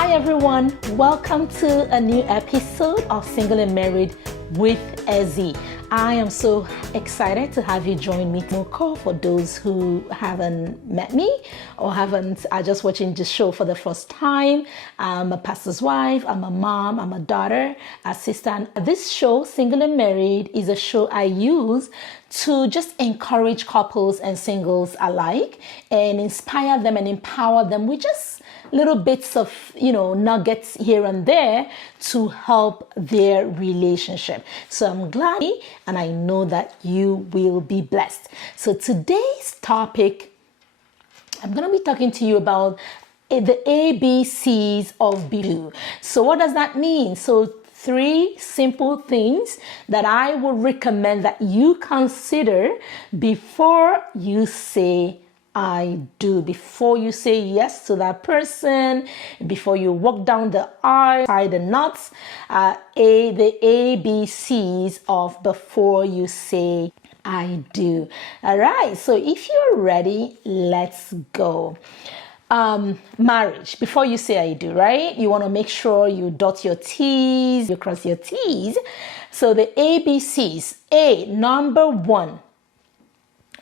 Hi everyone, welcome to a new episode of Single and Married with Ezzy. I am so excited to have you join me. Moko, for those who haven't met me or are just watching this show for the first time. I'm a pastor's wife, I'm a mom, I'm a daughter, a sister. And this show, Single and Married, is a show I use to just encourage couples and singles alike and inspire them and empower them with just little bits of, nuggets here and there to help their relationship. So I'm glad and I know that you will be blessed. So today's topic, I'm going to be talking to you about the ABCs of BU. So what does that mean? So 3 simple things that I would recommend that you consider before you say I do, before you say yes to that person, before you walk down the aisle, tie the knots, the ABCs of before you say I do. All right, so if you're ready, let's go. Marriage, before you say I do, right? You want to make sure you dot your T's, you cross your T's. So the ABCs, number 1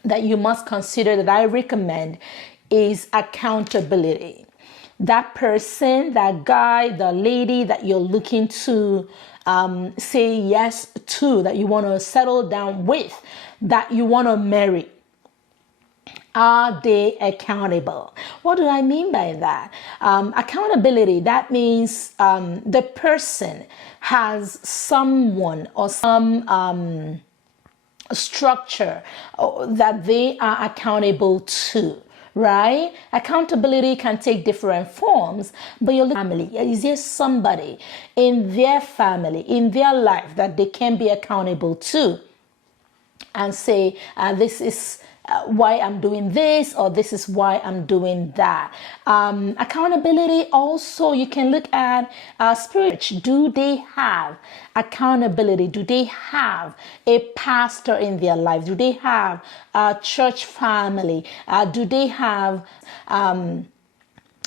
that you must consider, that I recommend, is accountability. That person, that guy, the lady that you're looking to say yes to, that you want to settle down with, that you want to marry, are they accountable? What do I mean by that? Accountability, that means the person has someone or some structure that they are accountable to, right? Accountability can take different forms, but your family, is there somebody in their family, in their life that they can be accountable to and say, this is why I'm doing this, or this is why I'm doing that. Accountability also, you can look at spiritual. Do they have accountability? Do they have a pastor in their life? Do they have a church family? Do they have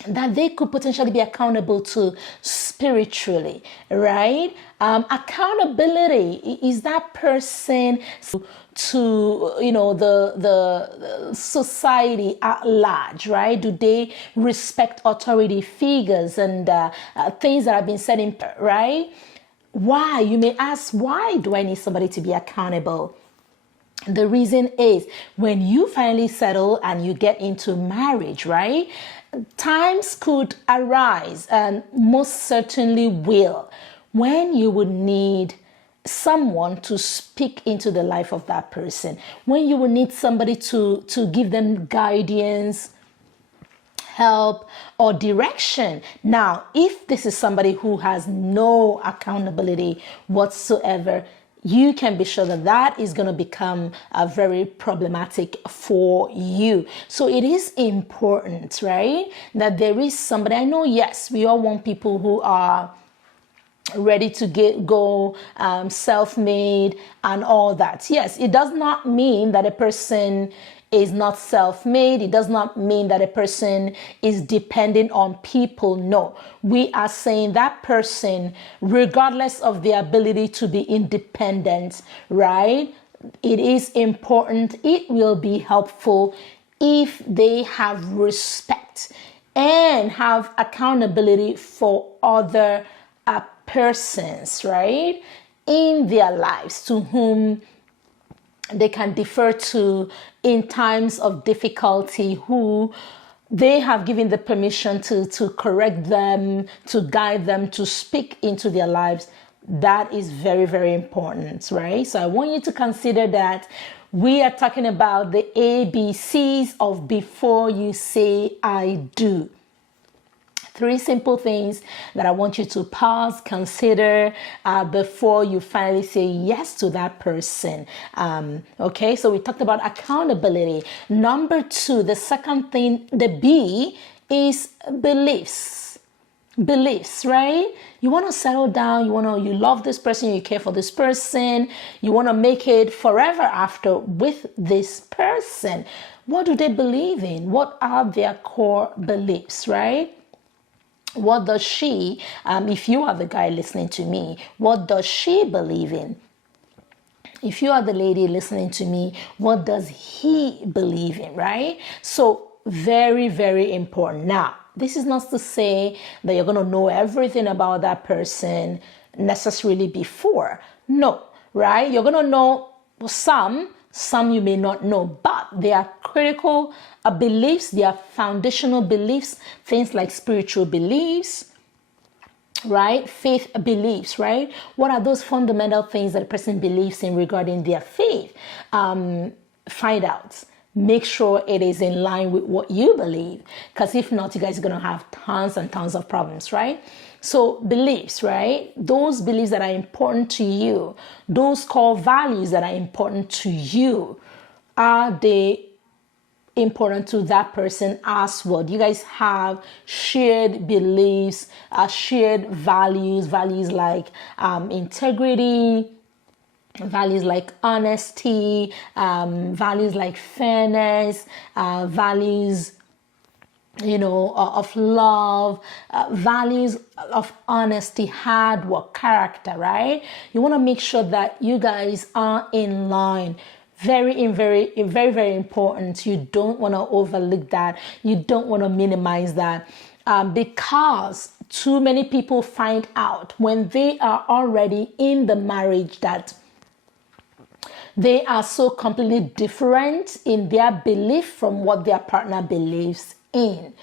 that they could potentially be accountable to spiritually, right? Accountability is that person to the society at large, right? Do they respect authority figures and things that have been said in, right? Why? You may ask, why do I need somebody to be accountable? The reason is, when you finally settle and you get into marriage, right? Times could arise, and most certainly will, when you would need someone to speak into the life of that person, when you will need somebody to give them guidance, help, or direction. Now, if this is somebody who has no accountability whatsoever, you can be sure that that is going to become very problematic for you. So it is important, right, that there is somebody. I know, yes, we all want people who are ready to go self-made and all that. Yes, it does not mean that a person is not self-made. It does not mean that a person is dependent on people. No, we are saying that person, regardless of their ability to be independent, right? It is important. It will be helpful if they have respect and have accountability for other persons, right, in their lives, to whom they can defer to in times of difficulty, who they have given the permission to correct them, to guide them, to speak into their lives. That is very, very important, right? So I want you to consider that we are talking about the ABCs of before you say I do. 3 simple things that I want you to pause, consider before you finally say yes to that person. Okay, so we talked about accountability. Number 2, the second thing, the B, is beliefs. Beliefs, right? You want to settle down, you love this person, you care for this person, you want to make it forever after with this person. What do they believe in? What are their core beliefs, right? What does she, if you are the guy listening to me, what does she believe in? If you are the lady listening to me, what does he believe in, right? So very, very important. Now, this is not to say that you're going to know everything about that person necessarily before. No, right? You're going to know some you may not know, but they are critical beliefs, they are foundational beliefs, things like spiritual beliefs, right? Faith beliefs, right? What are those fundamental things that a person believes in regarding their faith? Find out. Make sure it is in line with what you believe, because if not, you guys are going to have tons and tons of problems, right? So beliefs, right? Those beliefs that are important to you, those core values that are important to you, are they important to that person as well? Do you guys have shared beliefs, shared values like integrity, values like honesty, values like fairness, values of love, values of honesty, hard work, character, right? You want to make sure that you guys are in line. Very, very, very important. You don't want to overlook that. You don't want to minimize that, because too many people find out when they are already in the marriage that they are so completely different in their belief from what their partner believes in,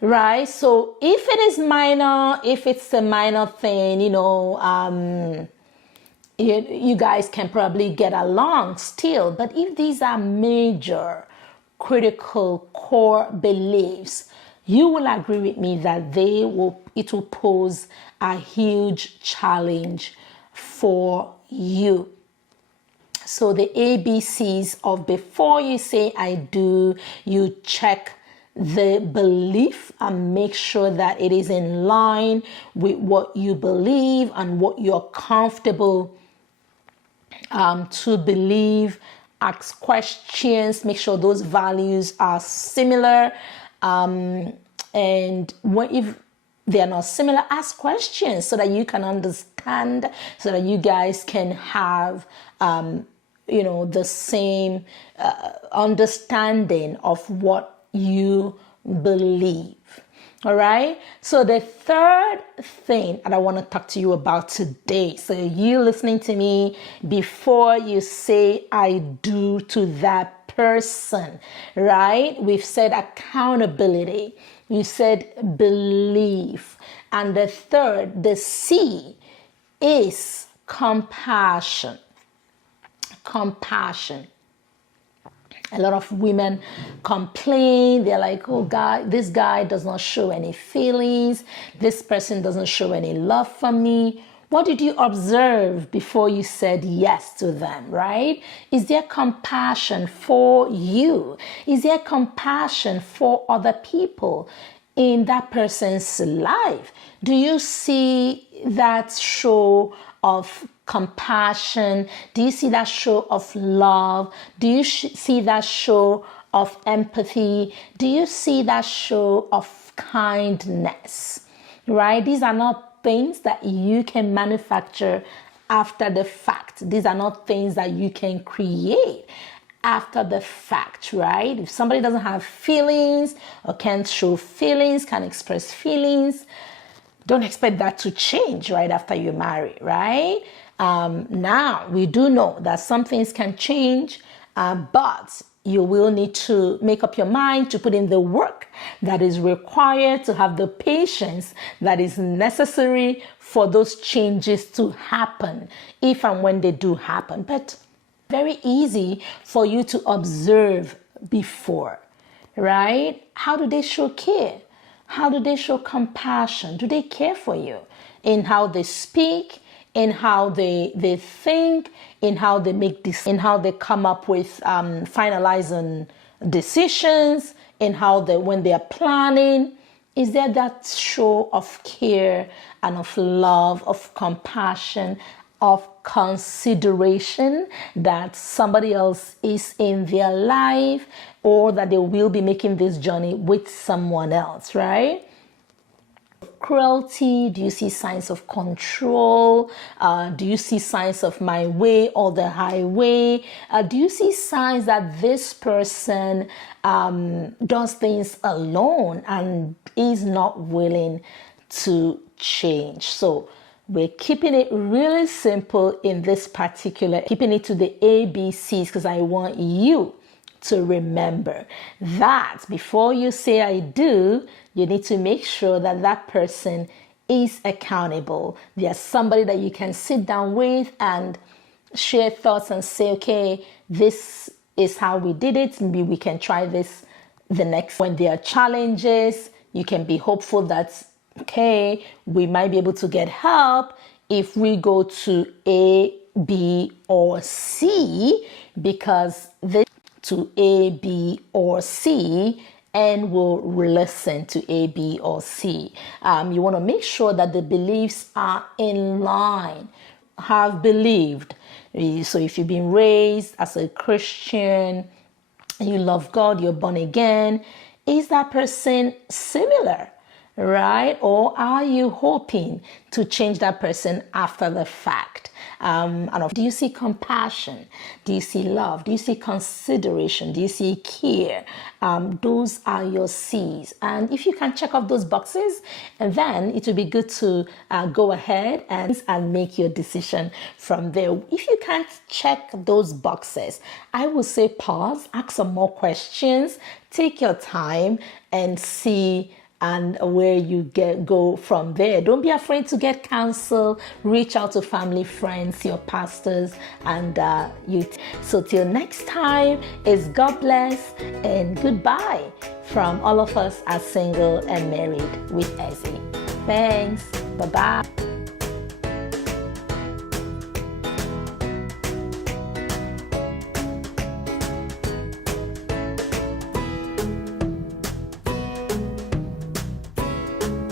right? So if it is minor, if it's a minor thing, you guys can probably get along still. But if these are major, critical, core beliefs, you will agree with me that it will pose a huge challenge for you. So the ABCs of before you say I do, you check the belief and make sure that it is in line with what you believe and what you're comfortable to believe. Ask questions, make sure those values are similar, and if they are not similar, ask questions so that you can understand, so that you guys can have the same understanding of what you believe. All right. So the third thing that I want to talk to you about today. So you listening to me, before you say I do to that person, right? We've said accountability. You said belief. And the third, the C, is compassion. Compassion. A lot of women complain. They're like, oh God, this guy does not show any feelings. This person doesn't show any love for me. What did you observe before you said yes to them, right? Is there compassion for you? Is there compassion for other people in that person's life? Do you see that show of compassion? Do you see that show of love? Do you see that show of empathy? Do you see that show of kindness? Right? These are not things that you can manufacture after the fact. These are not things that you can create after the fact, right? If somebody doesn't have feelings or can't show feelings, can't express feelings, don't expect that to change right after you marry, right? Now, we do know that some things can change, but you will need to make up your mind to put in the work that is required, to have the patience that is necessary for those changes to happen, if and when they do happen. But very easy for you to observe before, right? How do they show care? How do they show compassion? Do they care for you in how they speak, in how they think, in how they make this, in how they come up with finalizing decisions, in how they, when they are planning? Is there that show of care and of love, of compassion, of consideration that somebody else is in their life, or that they will be making this journey with someone else, right? cruelty? Do you see signs of control? Do you see signs of my way or the highway? Do you see signs that this person does things alone and is not willing to change? So we're keeping it really simple in this particular, keeping it to the ABCs, because I want you to remember that before you say I do, you need to make sure that that person is accountable. There's somebody that you can sit down with and share thoughts and say, okay, this is how we did it. Maybe we can try this the next. When there are challenges, you can be hopeful that, okay, we might be able to get help if we go to A, B, or C, because this to A, B, or C, and will listen to A, B, or C. You want to make sure that the beliefs are in line. Have believed. So if you've been raised as a Christian, you love God, you're born again, is that person similar? Right? Or are you hoping to change that person after the fact? And do you see compassion? Do you see love? Do you see consideration? Do you see care? Those are your C's. And if you can check off those boxes, and then it will be good to go ahead and make your decision from there. If you can't check those boxes, I will say pause, ask some more questions, take your time and see and where you go from there. Don't be afraid to get counsel. Reach out to family, friends, your pastors, and youth. So till next time, is God bless and goodbye from all of us as single and married with Ezzy. Thanks. Bye-bye.